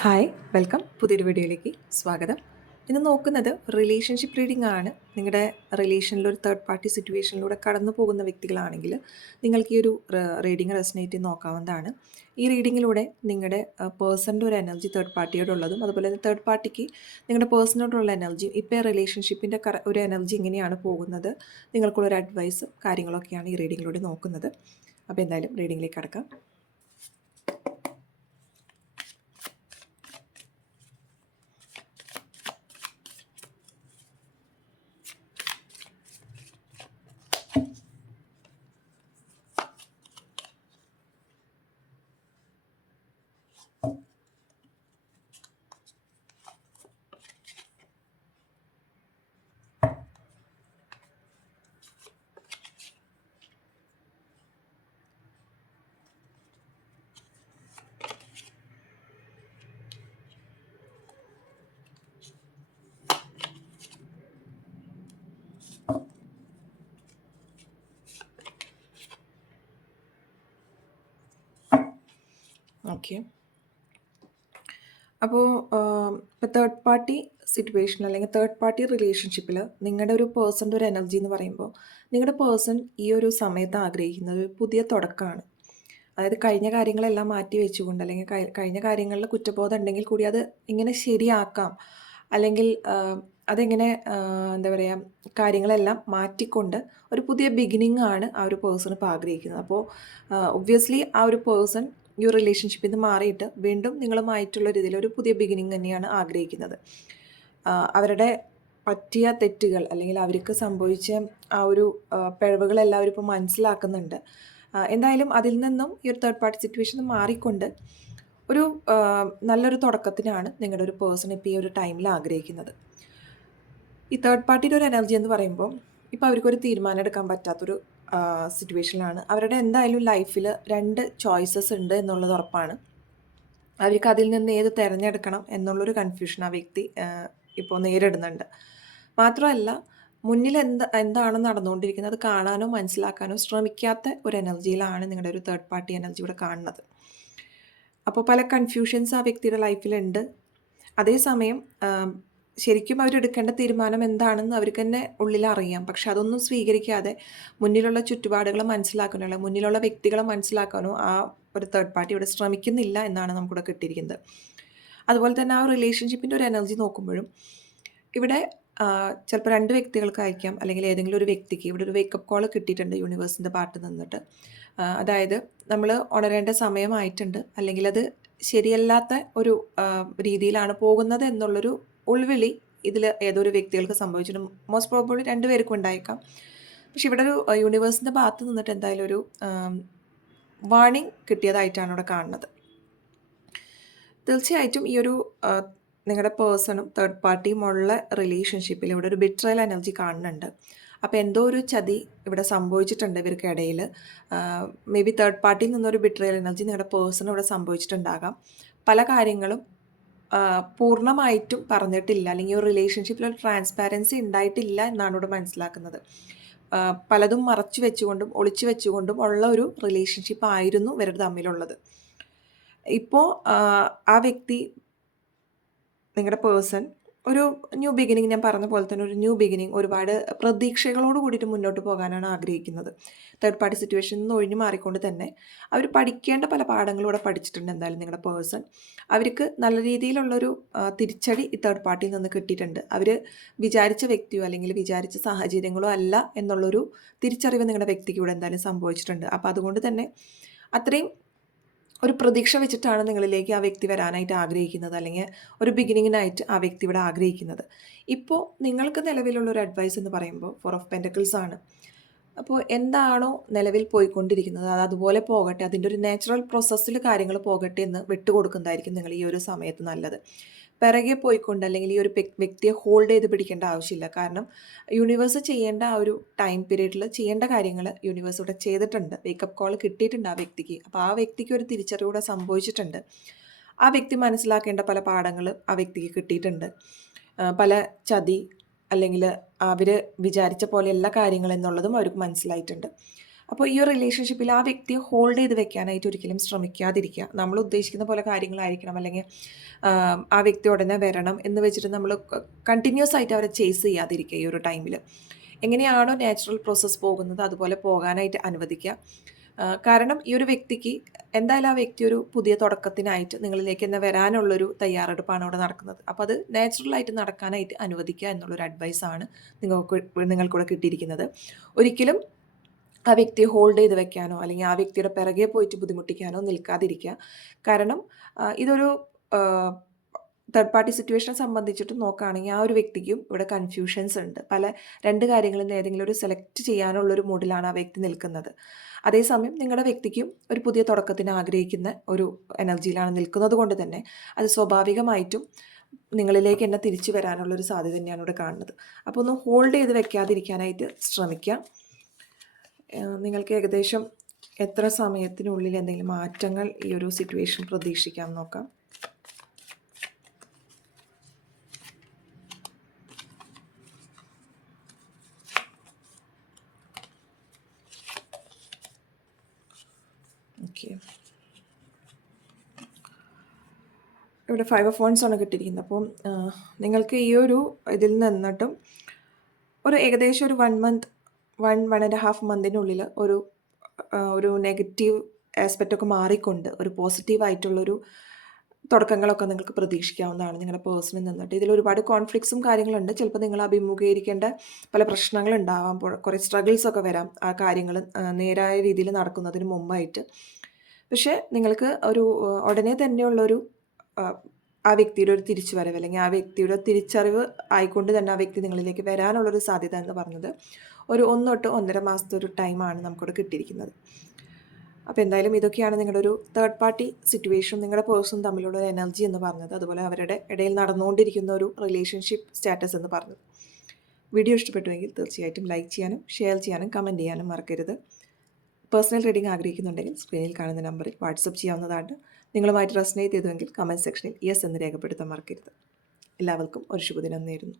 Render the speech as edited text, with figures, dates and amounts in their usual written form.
Hi welcome പുതിയൊരു വീഡിയോയിലേക്ക് സ്വാഗതം. ഇന്ന് നോക്കുന്നത് റിലേഷൻഷിപ്പ് റീഡിംഗ് ആണ്. നിങ്ങളുടെ റിലേഷനിൽ ഒരു തേർഡ് പാർട്ടി സിറ്റുവേഷനിലൂടെ കടന്നു പോകുന്ന വ്യക്തികളാണെങ്കിൽ നിങ്ങൾക്ക് ഈ ഒരു റീഡിംഗ് റെസനേറ്റ് നോക്കാവുന്നതാണ്. ഈ റീഡിങ്ങിലൂടെ നിങ്ങളുടെ പേഴ്സണിൻ്റെ ഒരു എനർജി തേർഡ് പാർട്ടിയോടുള്ളതും അതുപോലെ തന്നെ തേർഡ് പാർട്ടിക്ക് നിങ്ങളുടെ പേഴ്സണോടുള്ള എനർജി ഇപ്പോൾ റിലേഷൻഷിപ്പിൻ്റെ ഒരു എനർജി എങ്ങനെയാണ് പോകുന്നത്, നിങ്ങൾക്കുള്ളൊരു അഡ്വൈസും കാര്യങ്ങളൊക്കെയാണ് ഈ റീഡിങ്ങിലൂടെ നോക്കുന്നത്. അപ്പോൾ എന്തായാലും റീഡിങ്ങിലേക്ക് കടക്കാം. ഓക്കെ, അപ്പോൾ ഇപ്പോൾ തേർഡ് പാർട്ടി സിറ്റുവേഷൻ അല്ലെങ്കിൽ തേർഡ് പാർട്ടി റിലേഷൻഷിപ്പിൽ നിങ്ങളുടെ ഒരു പേഴ്സൻ്റെ ഒരു എനർജി എന്ന് പറയുമ്പോൾ നിങ്ങളുടെ പേഴ്സൺ ഈ ഒരു സമയത്ത് ആഗ്രഹിക്കുന്നത് ഒരു പുതിയ തുടക്കമാണ്. അതായത് കഴിഞ്ഞ കാര്യങ്ങളെല്ലാം മാറ്റി വെച്ചുകൊണ്ട് അല്ലെങ്കിൽ കഴിഞ്ഞ കാര്യങ്ങളിൽ കുറ്റബോധം ഉണ്ടെങ്കിൽ കൂടി അത് ഇങ്ങനെ ശരിയാക്കാം, അല്ലെങ്കിൽ അതെങ്ങനെ എന്താ പറയുക, കാര്യങ്ങളെല്ലാം മാറ്റിക്കൊണ്ട് ഒരു പുതിയ ബിഗിനിങ് ആണ് ആ ഒരു പേഴ്സൺ ഇപ്പോൾ ആഗ്രഹിക്കുന്നത്. അപ്പോൾ ഒബ്വിയസ്ലി ആ ഒരു പേഴ്സൺ ഈ ഒരു റിലേഷൻഷിപ്പിൽ നിന്ന് മാറിയിട്ട് വീണ്ടും നിങ്ങളുമായിട്ടുള്ള രീതിയിൽ ഒരു പുതിയ ബിഗിനിങ് തന്നെയാണ് ആഗ്രഹിക്കുന്നത്. അവരുടെ പറ്റിയ തെറ്റുകൾ അല്ലെങ്കിൽ അവർക്ക് സംഭവിച്ച ആ ഒരു പിഴവുകളെല്ലാവരും ഇപ്പോൾ മനസ്സിലാക്കുന്നുണ്ട്. എന്തായാലും അതിൽ നിന്നും ഈ ഒരു തേർഡ് പാർട്ടി സിറ്റുവേഷൻ മാറിക്കൊണ്ട് ഒരു നല്ലൊരു തുടക്കത്തിനാണ് നിങ്ങളുടെ ഒരു പേഴ്സൺ ഇപ്പോൾ ഈ ഒരു ടൈമിൽ ആഗ്രഹിക്കുന്നത്. ഈ തേർഡ് പാർട്ടിയുടെ ഒരു എനർജി എന്ന് പറയുമ്പോൾ ഇപ്പോൾ അവർക്കൊരു തീരുമാനം എടുക്കാൻ പറ്റാത്തൊരു സിറ്റുവേഷനിലാണ്. അവരുടെ എന്തായാലും ലൈഫിൽ രണ്ട് ചോയ്സസ് ഉണ്ട് എന്നുള്ളത് ഉറപ്പാണ്. അവർക്ക് അതിൽ നിന്ന് ഏത് തിരഞ്ഞെടുക്കണം എന്നുള്ളൊരു കൺഫ്യൂഷൻ ആ വ്യക്തി ഇപ്പോൾ നേരിടുന്നുണ്ട്. മാത്രമല്ല, മുന്നിൽ എന്താണ് നടന്നുകൊണ്ടിരിക്കുന്നത് അത് കാണാനോ മനസ്സിലാക്കാനോ ശ്രമിക്കാത്ത ഒരു എനർജിയിലാണ് നിങ്ങളുടെ ഒരു തേർഡ് പാർട്ടി എനർജി ഇവിടെ കാണുന്നത്. അപ്പോൾ പല കൺഫ്യൂഷൻസ് ആ വ്യക്തിയുടെ ലൈഫിലുണ്ട്. അതേസമയം ശരിക്കും അവരെടുക്കേണ്ട തീരുമാനം എന്താണെന്ന് അവർക്ക് തന്നെ ഉള്ളിൽ അറിയാം. പക്ഷെ അതൊന്നും സ്വീകരിക്കാതെ മുന്നിലുള്ള ചുറ്റുപാടുകൾ മനസ്സിലാക്കാനോ അല്ലെങ്കിൽ മുന്നിലുള്ള വ്യക്തികളെ മനസ്സിലാക്കാനോ ആ ഒരു തേർഡ് പാർട്ടി ഇവിടെ ശ്രമിക്കുന്നില്ല എന്നാണ് നമുക്കിവിടെ കിട്ടിയിരിക്കുന്നത്. അതുപോലെ തന്നെ ആ റിലേഷൻഷിപ്പിൻ്റെ ഒരു എനർജി നോക്കുമ്പോഴും ഇവിടെ ചിലപ്പോൾ രണ്ട് വ്യക്തികൾക്കായിരിക്കാം അല്ലെങ്കിൽ ഏതെങ്കിലും ഒരു വ്യക്തിക്ക് ഇവിടെ ഒരു വേക്കപ്പ് കോൾ കിട്ടിയിട്ടുണ്ട് യൂണിവേഴ്സിൻ്റെ പാർട്ട് നിന്നിട്ട്. അതായത് നമ്മൾ ഉണരേണ്ട സമയമായിട്ടുണ്ട്, അല്ലെങ്കിൽ അത് ശരിയല്ലാത്ത ഒരു രീതിയിലാണ് പോകുന്നത് എന്നുള്ളൊരു ഉൾവിളി ഇതിൽ ഏതൊരു വ്യക്തികൾക്ക് സംഭവിച്ചിട്ടും മോസ്റ്റ് പ്രോബബ്ലി രണ്ടുപേർക്കും ഉണ്ടായേക്കാം. പക്ഷെ ഇവിടെ ഒരു യൂണിവേഴ്സിൻ്റെ ഭാഗത്ത് നിന്നിട്ട് എന്തായാലും ഒരു വാർണിംഗ് കിട്ടിയതായിട്ടാണ് ഇവിടെ കാണുന്നത്. തീർച്ചയായിട്ടും ഈ ഒരു നിങ്ങളുടെ പേഴ്സണും തേർഡ് പാർട്ടിയും ഉള്ള റിലേഷൻഷിപ്പിൽ ഇവിടെ ഒരു ബിട്രയൽ എനർജി കാണുന്നുണ്ട്. അപ്പോൾ എന്തോ ഒരു ചതി ഇവിടെ സംഭവിച്ചിട്ടുണ്ട് ഇവർക്കിടയിൽ. മേ ബി തേർഡ് പാർട്ടിയിൽ നിന്നൊരു ബിട്രയൽ എനർജി നിങ്ങളുടെ പേഴ്സൺ ഇവിടെ സംഭവിച്ചിട്ടുണ്ടാകാം. പല കാര്യങ്ങളും പൂർണ്ണമായിട്ടും പറഞ്ഞിട്ടില്ല, അല്ലെങ്കിൽ ഒരു റിലേഷൻഷിപ്പിൽ ഒരു ട്രാൻസ്പാരൻസി ഉണ്ടായിട്ടില്ല എന്നാണ് ഇവിടെ മനസ്സിലാക്കുന്നത്. പലതും മറച്ചു വെച്ചുകൊണ്ടും ഒളിച്ചു വെച്ചുകൊണ്ടും ഉള്ള ഒരു റിലേഷൻഷിപ്പ് ആയിരുന്നു ഇവരുടെ തമ്മിലുള്ളത്. ഇപ്പോൾ ആ വ്യക്തി, നിങ്ങളുടെ പേഴ്സൺ ഒരു ന്യൂ ബിഗിനിങ്, ഞാൻ പറഞ്ഞ പോലെ തന്നെ ഒരു ന്യൂ ബിഗിനിങ്, ഒരുപാട് പ്രതീക്ഷകളോട് കൂടിയിട്ട് മുന്നോട്ട് പോകാനാണ് ആഗ്രഹിക്കുന്നത്. തേർഡ് പാർട്ടി സിറ്റുവേഷനിൽ നിന്ന് ഒഴിഞ്ഞു മാറിക്കൊണ്ട് തന്നെ അവർ പഠിക്കേണ്ട പല പാഠങ്ങളും ഇവിടെ പഠിച്ചിട്ടുണ്ട്. എന്തായാലും നിങ്ങളുടെ പേഴ്സൺ അവർക്ക് നല്ല രീതിയിലുള്ളൊരു തിരിച്ചടി ഈ തേർഡ് പാർട്ടിയിൽ നിന്ന് കിട്ടിയിട്ടുണ്ട്. അവർ വിചാരിച്ച വ്യക്തിയോ അല്ലെങ്കിൽ വിചാരിച്ച സാഹചര്യങ്ങളോ അല്ല എന്നുള്ളൊരു തിരിച്ചറിവ് നിങ്ങളുടെ വ്യക്തിക്ക് ഇവിടെ എന്തായാലും സംഭവിച്ചിട്ടുണ്ട്. അപ്പോൾ അതുകൊണ്ട് തന്നെ അത്രയും ഒരു പ്രതീക്ഷ വെച്ചിട്ടാണ് നിങ്ങളിലേക്ക് ആ വ്യക്തി വരാനായിട്ട് ആഗ്രഹിക്കുന്നത്, അല്ലെങ്കിൽ ഒരു ബിഗിനിങ്ങിനായിട്ട് ആ വ്യക്തി ഇവിടെ ആഗ്രഹിക്കുന്നത്. ഇപ്പോൾ നിങ്ങൾക്ക് നിലവിലുള്ളൊരു അഡ്വൈസ് എന്ന് പറയുമ്പോൾ 4 ഓഫ് പെൻറ്റക്കിൾസ് ആണ്. അപ്പോൾ എന്താണോ നിലവിൽ പോയിക്കൊണ്ടിരിക്കുന്നത് അത് അതുപോലെ പോകട്ടെ, അതിൻ്റെ ഒരു നാച്ചുറൽ പ്രോസസ്സിൽ കാര്യങ്ങൾ പോകട്ടെ എന്ന് വിട്ടുകൊടുക്കുന്നതായിരിക്കും നിങ്ങൾ ഈ ഒരു സമയത്ത് നല്ലത്. പിറകെ പോയിക്കൊണ്ട് അല്ലെങ്കിൽ ഈ ഒരു വ്യക്തിയെ ഹോൾഡ് ചെയ്ത് പിടിക്കേണ്ട ആവശ്യമില്ല. കാരണം യൂണിവേഴ്സ് ചെയ്യേണ്ട ആ ഒരു ടൈം പീരീഡിൽ ചെയ്യേണ്ട കാര്യങ്ങൾ യൂണിവേഴ്സ് ഇവിടെ ചെയ്തിട്ടുണ്ട്. വേക്കപ്പ് കോൾ കിട്ടിയിട്ടുണ്ട് ആ വ്യക്തിക്ക്. അപ്പോൾ ആ വ്യക്തിക്ക് ഒരു തിരിച്ചറിവൂടെ സംഭവിച്ചിട്ടുണ്ട്. ആ വ്യക്തി മനസ്സിലാക്കേണ്ട പല പാഠങ്ങൾ ആ വ്യക്തിക്ക് കിട്ടിയിട്ടുണ്ട്. പല ചതി അല്ലെങ്കിൽ അവർ വിചാരിച്ച പോലെ എല്ലാ കാര്യങ്ങൾ എന്നുള്ളതും അവർക്ക് മനസ്സിലായിട്ടുണ്ട്. അപ്പോൾ ഈ ഒരു റിലേഷൻഷിപ്പിൽ ആ വ്യക്തിയെ ഹോൾഡ് ചെയ്ത് വെക്കാനായിട്ട് ഒരിക്കലും ശ്രമിക്കാതിരിക്കുക. നമ്മൾ ഉദ്ദേശിക്കുന്ന പോലെ കാര്യങ്ങളായിരിക്കണം, അല്ലെങ്കിൽ ആ വ്യക്തി ഉടനെ വരണം എന്ന് വെച്ചിട്ട് നമ്മൾ കണ്ടിന്യൂസ് ആയിട്ട് അവരെ ചേസ് ചെയ്യാതിരിക്കുക. ഈ ഒരു ടൈമിൽ എങ്ങനെയാണോ നാച്ചുറൽ പ്രോസസ്സ് പോകുന്നത് അതുപോലെ പോകാനായിട്ട് അനുവദിക്കുക. കാരണം ഈ ഒരു വ്യക്തിക്ക് എന്തായാലും ആ വ്യക്തി ഒരു പുതിയ തുടക്കത്തിനായിട്ട് നിങ്ങളിലേക്ക് തന്നെ വരാനുള്ളൊരു തയ്യാറെടുപ്പാണ് അവിടെ നടക്കുന്നത്. അപ്പോൾ അത് നാച്ചുറലായിട്ട് നടക്കാനായിട്ട് അനുവദിക്കുക എന്നുള്ളൊരു അഡ്വൈസാണ് നിങ്ങൾക്കൂടെ കിട്ടിയിരിക്കുന്നത്. ഒരിക്കലും ആ വ്യക്തിയെ ഹോൾഡ് ചെയ്ത് വെക്കാനോ അല്ലെങ്കിൽ ആ വ്യക്തിയുടെ പിറകെ പോയിട്ട് ബുദ്ധിമുട്ടിക്കാനോ നിൽക്കാതിരിക്കുക. കാരണം ഇതൊരു തേർഡ് പാർട്ടി സിറ്റുവേഷനെ സംബന്ധിച്ചിട്ട് നോക്കുകയാണെങ്കിൽ ആ ഒരു വ്യക്തിക്കും ഇവിടെ കൺഫ്യൂഷൻസ് ഉണ്ട്. രണ്ട് കാര്യങ്ങളിൽ നിന്ന് ഏതെങ്കിലും ഒരു സെലക്ട് ചെയ്യാനുള്ളൊരു മൂഡിലാണ് ആ വ്യക്തി നിൽക്കുന്നത്. അതേസമയം നിങ്ങളുടെ വ്യക്തിക്കും ഒരു പുതിയ തുടക്കത്തിന് ആഗ്രഹിക്കുന്ന ഒരു എനർജിയിലാണ് നിൽക്കുന്നത് കൊണ്ട് തന്നെ അത് സ്വാഭാവികമായിട്ടും നിങ്ങളിലേക്ക് തന്നെ തിരിച്ചു വരാനുള്ളൊരു സാധ്യത തന്നെയാണ് ഇവിടെ കാണുന്നത്. അപ്പോൾ ഒന്ന് ഹോൾഡ് ചെയ്ത് വെക്കാതിരിക്കാനായിട്ട് ശ്രമിക്കുക. നിങ്ങൾക്ക് ഏകദേശം എത്ര സമയത്തിനുള്ളിൽ എന്തെങ്കിലും മാറ്റങ്ങൾ ഈ ഒരു സിറ്റുവേഷൻ പ്രതീക്ഷിക്കാം നോക്കാം. ഓക്കെ, ഇവിടെ 5 ഓഫ് വൺസ് ആണ് കിട്ടിയിരിക്കുന്നത്. അപ്പം നിങ്ങൾക്ക് ഈ ഒരു ഇതിൽ നിന്നിട്ടും ഏകദേശം ഒരു 1.5 മന്തിനുള്ളിൽ ഒരു നെഗറ്റീവ് ആസ്പെക്റ്റൊക്കെ മാറിക്കൊണ്ട് ഒരു പോസിറ്റീവായിട്ടുള്ളൊരു തുടക്കങ്ങളൊക്കെ നിങ്ങൾക്ക് പ്രതീക്ഷിക്കാവുന്നതാണ് നിങ്ങളുടെ പേഴ്സണിൽ നിന്നിട്ട്. ഇതിൽ ഒരുപാട് കോൺഫ്ലിക്ട്സും കാര്യങ്ങളുണ്ട്. ചിലപ്പോൾ നിങ്ങൾ അഭിമുഖീകരിക്കേണ്ട പല പ്രശ്നങ്ങളുണ്ടാവാം, കുറേ സ്ട്രഗിൾസൊക്കെ വരാം ആ കാര്യങ്ങൾ നേരായ രീതിയിൽ നടക്കുന്നതിന് മുമ്പായിട്ട്. പക്ഷേ നിങ്ങൾക്ക് ഉടനെ തന്നെയുള്ളൊരു ആ വ്യക്തിയുടെ ഒരു തിരിച്ചുവരവ് അല്ലെങ്കിൽ ആ വ്യക്തിയുടെ തിരിച്ചറിവ് ആയിക്കൊണ്ട് തന്നെ ആ വ്യക്തി നിങ്ങളിലേക്ക് വരാനുള്ളൊരു സാധ്യത എന്ന് പറഞ്ഞത് ഒരു 1 തൊട്ട് 1.5 മാസത്തെ ഒരു ടൈമാണ് നമുക്കിവിടെ കിട്ടിയിരിക്കുന്നത്. അപ്പോൾ എന്തായാലും ഇതൊക്കെയാണ് നിങ്ങളുടെ ഒരു തേർഡ് പാർട്ടി സിറ്റുവേഷൻ, നിങ്ങളുടെ പേഴ്സൺ തമ്മിലുള്ള ഒരു എനർജി എന്ന് പറഞ്ഞത്, അതുപോലെ അവരുടെ ഇടയിൽ നടന്നുകൊണ്ടിരിക്കുന്ന ഒരു റിലേഷൻഷിപ്പ് സ്റ്റാറ്റസ് എന്ന് പറഞ്ഞത്. വീഡിയോ ഇഷ്ടപ്പെട്ടുവെങ്കിൽ തീർച്ചയായിട്ടും ലൈക്ക് ചെയ്യാനും ഷെയർ ചെയ്യാനും കമൻറ്റ് ചെയ്യാനും മറക്കരുത്. പേഴ്സണൽ റീഡിംഗ് ആഗ്രഹിക്കുന്നുണ്ടെങ്കിൽ സ്ക്രീനിൽ കാണുന്ന നമ്പറിൽ വാട്സപ്പ് ചെയ്യാവുന്നതാണ്. നിങ്ങളുമായിട്ട് റെസനേറ്റ് ചെയ്തുവെങ്കിൽ കമൻറ്റ് സെക്ഷനിൽ യെസ് എന്ന് രേഖപ്പെടുത്താൻ മറക്കരുത്. എല്ലാവർക്കും ഒരു ശുഭദിനം നേരുന്നു.